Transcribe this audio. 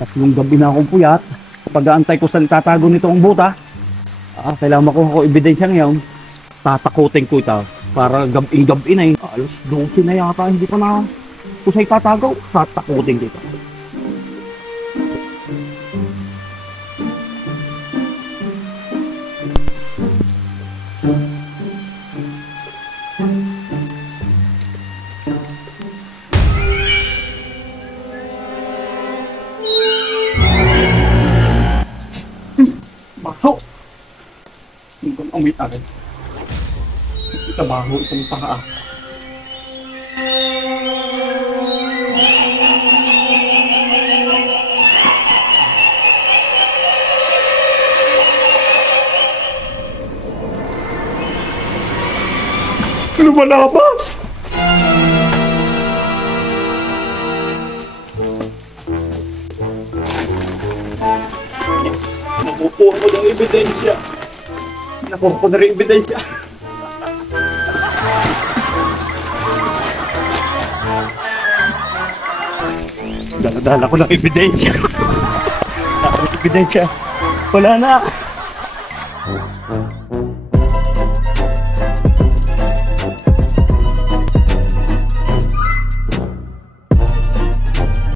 Tatlong gabi na akong puyat. Pag-aantay ko sa tatago nito ang buta. Kailangan makuha ko ebidensya ngayon. Tatakutin ko ito. Para gabing-gabi na eh. Alas 12 na yata. Hindi pa na kusay tatagaw. Tatakutin ko ito. Baho! Hindi ko umit agad. Ito baho, itong paa. Lumalabas! Nakukuha ko ng ebidensya. Nakuha ko na rin ebidensya. Dala-dala ko ng ebidensya. Ebidensya. Wala na.